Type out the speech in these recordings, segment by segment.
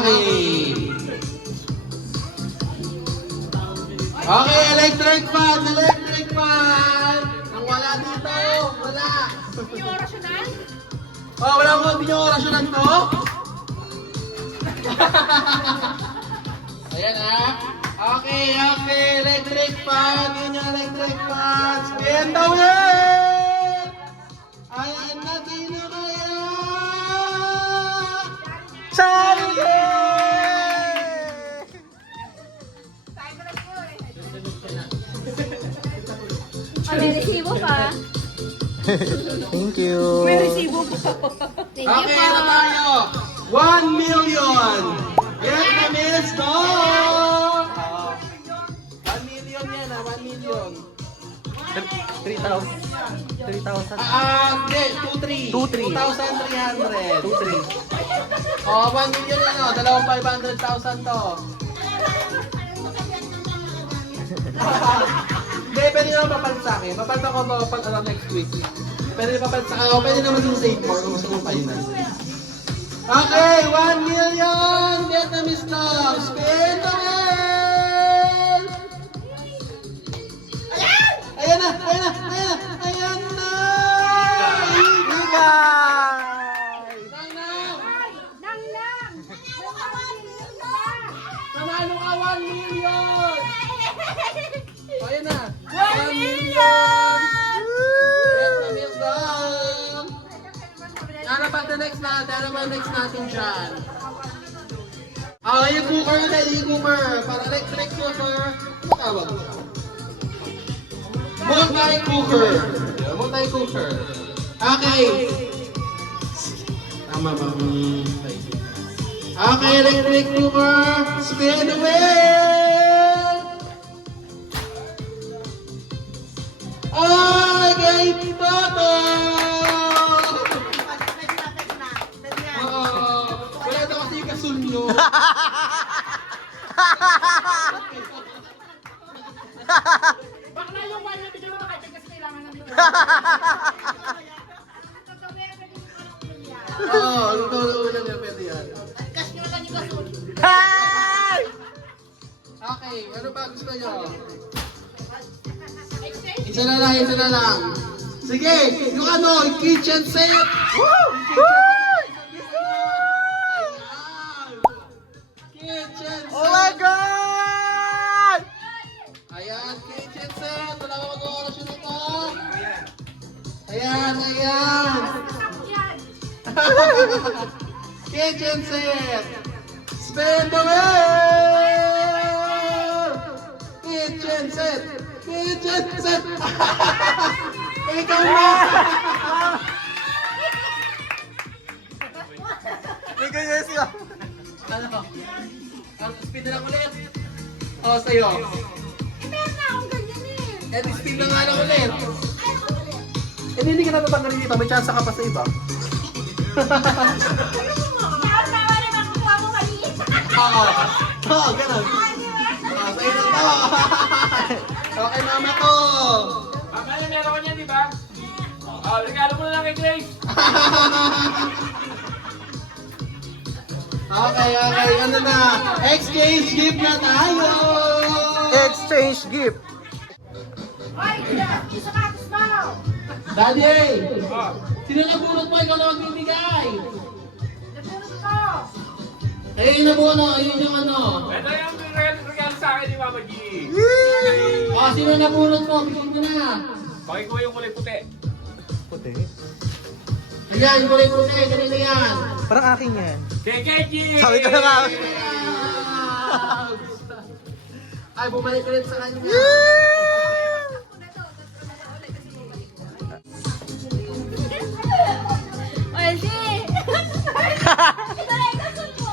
Okay. Okay, electric fan, electric fan. Ang wala dito, wala. Yung orasyonal? Oh, wala ko din yung orasyonan to. Ayan ah. Okay, okay, electric fan. Yun yung electric fan. Spin the wheel! Ayan na, sino kaya? Charlie! May resibo pa. Thank you. May resibo pa. Thank you Okay, po. na tayo. 1 million. Vietnamese dog. 1 million yan ah, 1 million. 3,000. 3,000. Hindi, 2,300. 2,300. 2,300. Oh, 1 million yan oh, dalawang 500,000 to. Hindi, pwede naman papalit sa akin. Papalit ako next week. Pwede papalit sa akin. Pwede naman yung save more kung gusto mong painan. Okay, 1 million Vietnamese dog. Spin the wheel! Ayan na! Ayan na! Ayan na! Ayan na! Bigay! Nang! Nang! Nanalo ka 1 million! Ayan na! 1 million! Vietnamese dog! Ano pa the next natin? Ano ba next natin dyan? Yung cooker na, yung cooker. Para electric cooker. Ano tawag? Multi-cooker. Multi-cooker. Okay. Tama ba? Okay, electric cooker. Spin the wheel! Ay, kay Toto! Wala daw kasi yung kasul nyo. Bakla yung wine na bigyan mo na kayo kasi kailangan ng dito. Oo, luto lang yung pwede yan. Cash nyo lang yung gasol. Hey! Okay, ano ba gusto nyo? Exchange? Isa na lang, isa na lang. Sige, yung ano, yung kitchen set. Woo! Ayan. Kitchen set. Oh my God! Ayan, kitchen set. Wala ka mag-orasyon na ito. Ayan, ayan. Kitchen set. Spin the wheel. Kitchen set. Kitchen set. Ikaw na. Bigay niya siya. Ano? Spin na lang ulit. O, sa'yo. Meron na akong ganyan eh. Eh, spin na nga lang ulit. Eh, hindi ka natatanggalin dito. May chance ka pa sa iba. Tama naman kukuha mo maliit. Oo. Oo, ganun. Sa'yo na to. Okay, mama ko. Mamaya meron ko niyan, di ba? Regalo mo na lang kay Grace. Okay, okay. Ano na? Exchange gift na tayo. Exchange gift. Hoy, yung sapatos mo. Daddy, sino nabunot mo? Ikaw na magbibigay. Nabunot ko. Ayun na buno. Ayun yung ano. Ito yung regalo sa akin ni Mama G. Sino nabunot mo? Bigyan mo na. Pakikuha yung kulay puti. Puti. Ayan, kulay puti. Kanina yan. Parang akin yan. KKG! Sabi ko na nga. Ay, bumalik ulit sa kanya. Oy, si. Ito na yung gasol mo.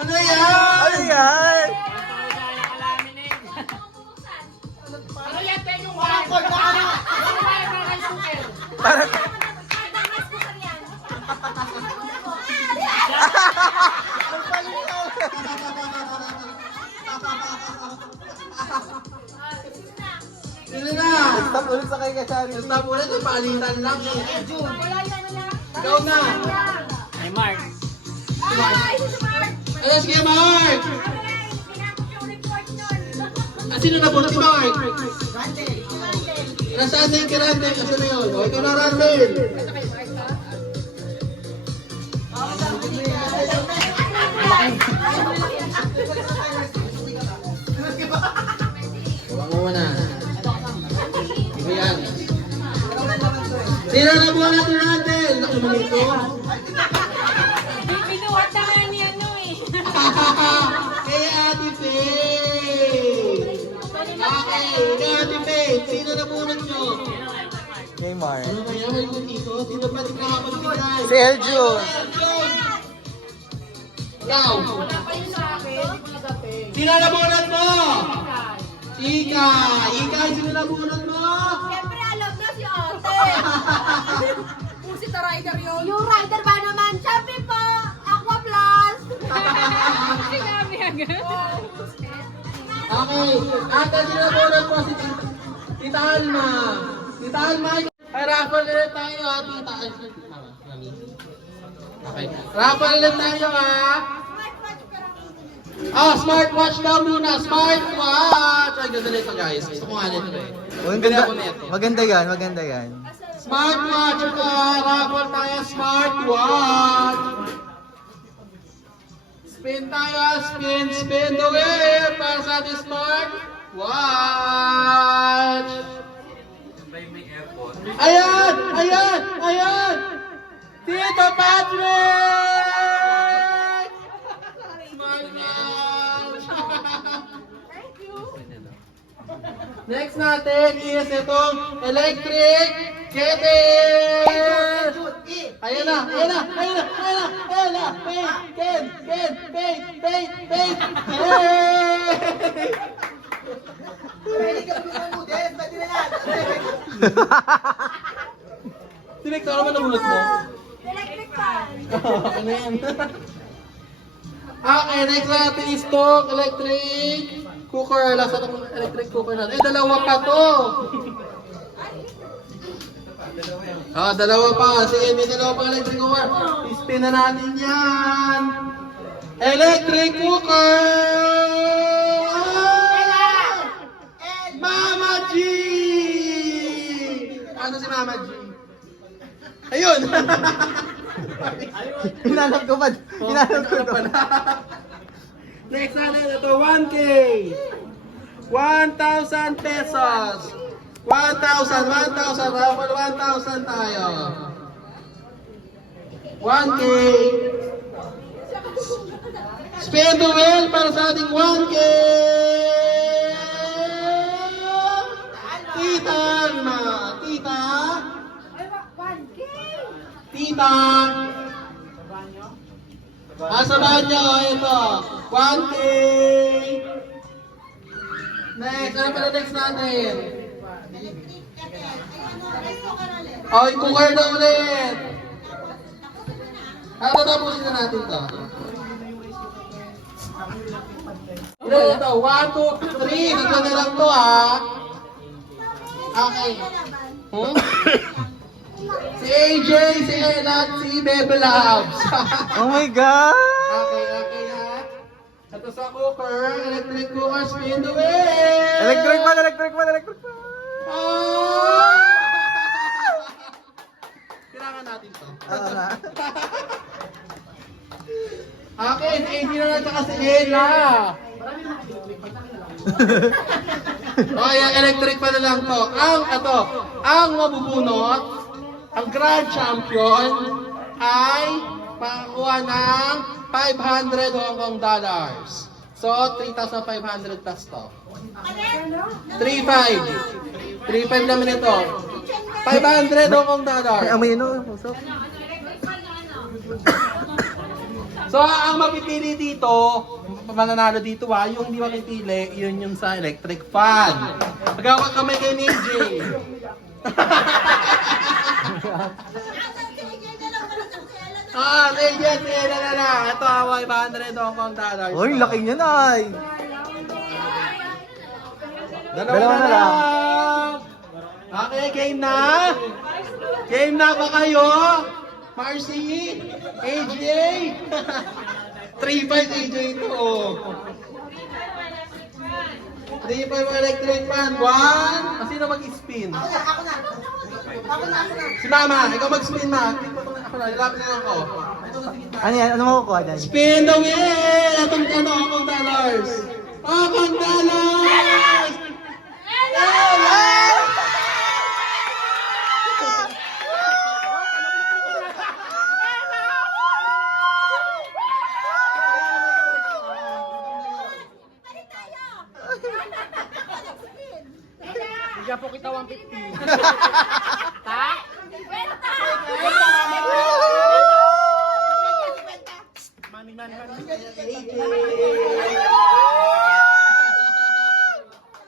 Ano yan? Ano yan? Ano yan, te? Yung wine? Ano wine para kay Suker? Parang... Sino na? Stop ulit sa kay Kachari. Stop ulit. Palitan lang eh. Wala yan na. Ikaw na. Ay, Mark. Alas kay Mark! Sino na po? Si Mark? Nasaan na yung kirante? Asan na yun? O, ikaw na, Randall. Huwag mo muna. Ikaw yan. Sino na po natin, Randall? Nakumalit ko. Binuhat na nga ni ano eh. Kay Ate Faye! Okay, kay Ate Faye, sino na muna nyo? Neymar. Ano kaya may dito? Sino ba di nakapag-bigay? Si Eljun. Ikaw! Sino na bunot mo? Ika! Ika, sino na bunot mo? Siyempre alam na si ate. Pusit na rider yun. Yung rider ba naman? Siyempre po, Aqua Plus. Sinabi agad. Okay, ate, sino na bunot mo? Si Tita Alma. Tita Alma, ay raffle ulit tayo ha, Tita Alma. Okay, raffle ulit tayo ha. Smartwatch daw muna. Smartwatch! Ay, ganda nito guys. Gusto ko nga nito eh. Maganda, Ako nito. maganda yan, maganda yan. Smartwatch! Raffle tayo, smartwatch! Spin tayo, spin, spin the wheel para sa ating smartwatch! Ayan! Ayan! Ayan! Tito Patrick! Smartwatch! Next natin is itong electric kettle! Ayan na! Ayan na! Ayan na! Ayan na! Ayan na! Paint! Paint! Paint! Paint! Paint! Paint! Si Victor, ano naman mo? Electric fan. Ano yan? Okay, next natin is itong electric cooker. Lasa itong electric cooker natin. Eh, dalawa pa to! Dalawa pa. Sige, may dalawa pa electric cooker. I-spin na natin yan. Electric cooker! Mama G! Ano si Mama G? Ayun! Hinanap ko pa. Hinanap ko to. Next natin ito, 1K! 1,000 pesos! 1,000! Raffle 1,000 tayo! 1K! Spin the wheel para sa ating 1K! Tita Alma! Tita! Tita! Sa banyo, ito. 1K! Next, ano pala next natin? Yung cooker na ulit! Tapusin na natin to. Ito, 1, 2, 3. Dito na lang to ha. Okay. Si AJ, si Ella, at si Bebe Labs. Oh my God! Okay ha. Ito sa cooker, electric cooker, spin the wheel! Electric fan, electric fan, electric fan! Kailangan natin to. Oo nga. Okay, si AJ na lang saka si Ella. Electric pa na lang to. Ang mabubunot, ang grand champion ay makakuha ng 500 Hong Kong dollars. So, 3,500 plus to. 3,500. 3,500 naman ito. 500 Hong Kong dollars. Ay, amoy no, usok. So, ang mapipili dito, mananalo dito yung hindi mapipili, yun yung sa electric fan. Magkawag kamay kay AJ. AJ, sila na lang. Ito, 500 Hong Kong dollars. Uy, laki niya na ay. Dalawa na lang. Okay, game na? Game na ba kayo? Marcy? AJ? 3-5 AJ ito, oh. 3-5 electric fan. 1. Sino mag-spin? Ako na. Si Mama, ikaw mag-spin, Ma. Ako na, ilapit na lang ako. Ano yan? Ano makukuha dyan? Spin the wheel! Atong akong dollars! Akong dollars! Bigyan po kita 150.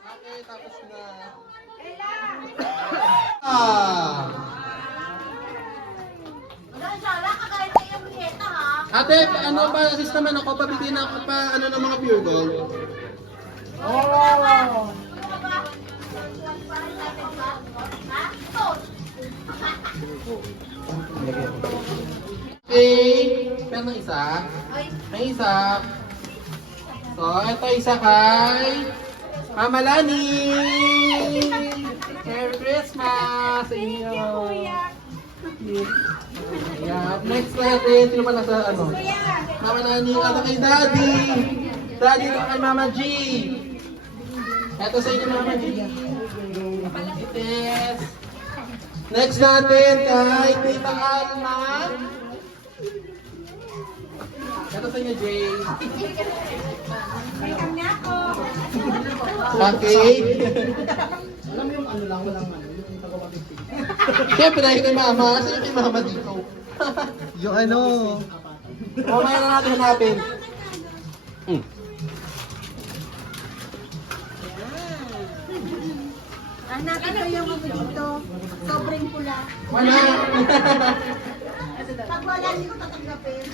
Okay, tapos na. Ah! Ate, ano ba, assist naman ako, pabigyan ako pa, ano ng mga pure gold? Okay, meron ng isa. May isa. So, ito isa kay Mama Lani. Merry Christmas sa inyo. Yeah, next natin, sino pa nasa ano? Mama Lani, ito kay Daddy. Daddy, ito kay Mama G. Ito sa inyo, Mama G. Ites. Next natin kay Tita Alma. Ito sa inyo, Jay. Okay. Alam mo yung ano lang, walang ano, yung taga-150. Siyempre, kay Mama. Sa'yo kay Mama dito. Yung ano? Mamaya na natin hanapin. Hanapin ko yung ano dito. Sobrang pula. Wala. Pag wala, hindi ko tatanggapin.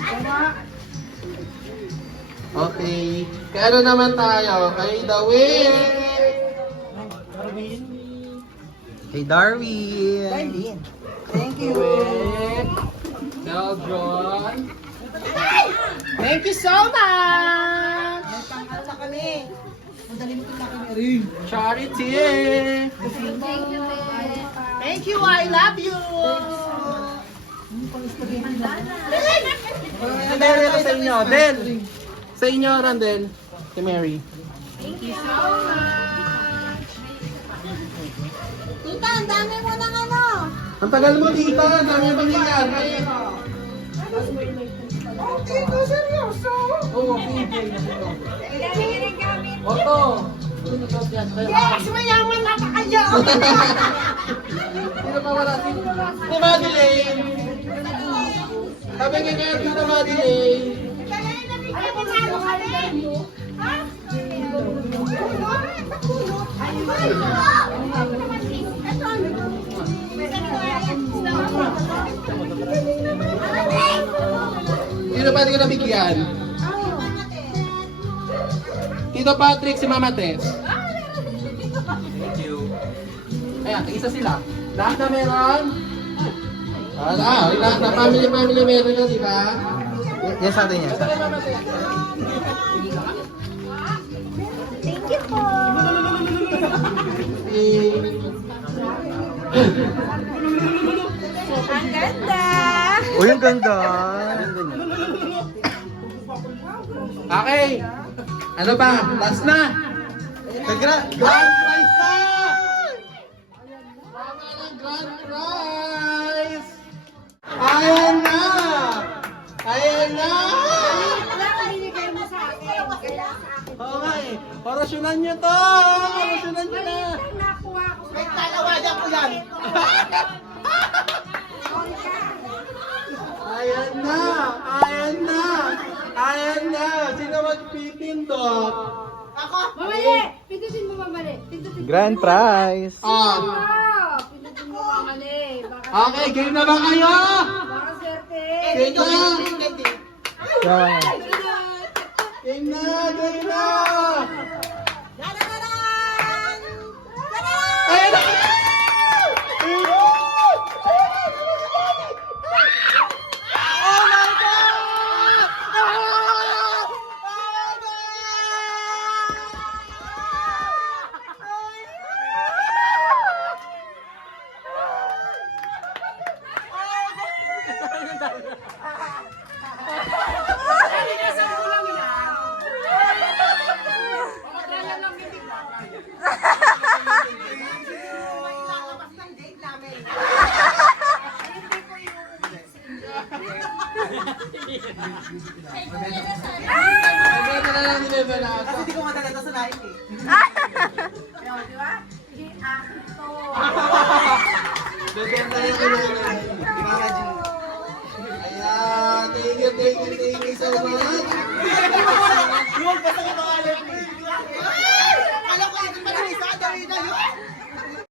Okay. Kaya ano naman tayo? Kay Dawin. Kay Darwin. Thank you. John. Thank you so much! May tanghal na kami. Madali mo ito kami. Charity. Thank you, Thank you, I love you! Mary, ito sa inyo. Del. Sa inyo, Randel. Si Mary. Thank you so much! Tita, ang dami mo ng ano! Ang tagal mo, tita. Ang dami yung paglingan. Okay, ko seryoso! Oo, PJ. Oto. Yes! Mayaman na kayo! Sino pa wala? Si Madeline. Sabi nga kayo, Tita Madeline. Ano po nga ano ka rin? Ha? Sino pa hindi ko nabigyan? Tito Patrick, si Mama Tess. Thank you. Ayan, isa sila. Lahat na meron. Lahat na family meron na, di ba? Yan sa atin yan. Ito kay Mama Tess. Thank you po! Ang ganda! Uy, ang ganda. Okay. Ano ba? Last na. Grand prize na! Tama ng grand prize! Ayan na! Ayan na! Nakalibigay mo sa akin. Kaya sa akin. Oo nga eh. Orasyonan nyo to! Orasyonan nyo na! Nakuha ko sa Talawagan ko yan! Ayan na! Ayan na! Ayan na! Sino magpipindot? Mamali! Pindutin mo mamali. Pindutin mo. Grand prize. Ah, Pindutin mo mamali. Baka okay, game na ba kayo? baka swerte. Game na! Yan. Game na! Game na! Dadadadan! Ayan na! Oh my God! Ay, benta na lang ni Bebe na ako. Kasi di ko madala sa Nike eh. Ayun, di ba? Sige, akin to. Bebenta na lang ni Bebe. Imagine. Ayan, thank you so much. Yun, basta ka pangalan mo. Alam ko yung panalisada rin na yun.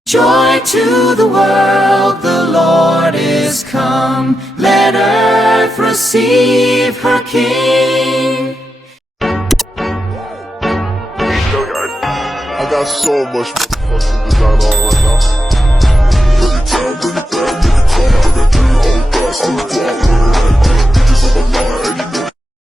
Joy to the world, the Lord is come. Let earth receive her King. I got so much fucking design on right now. Every time, bring it back, make it come, bring it through, hold fast,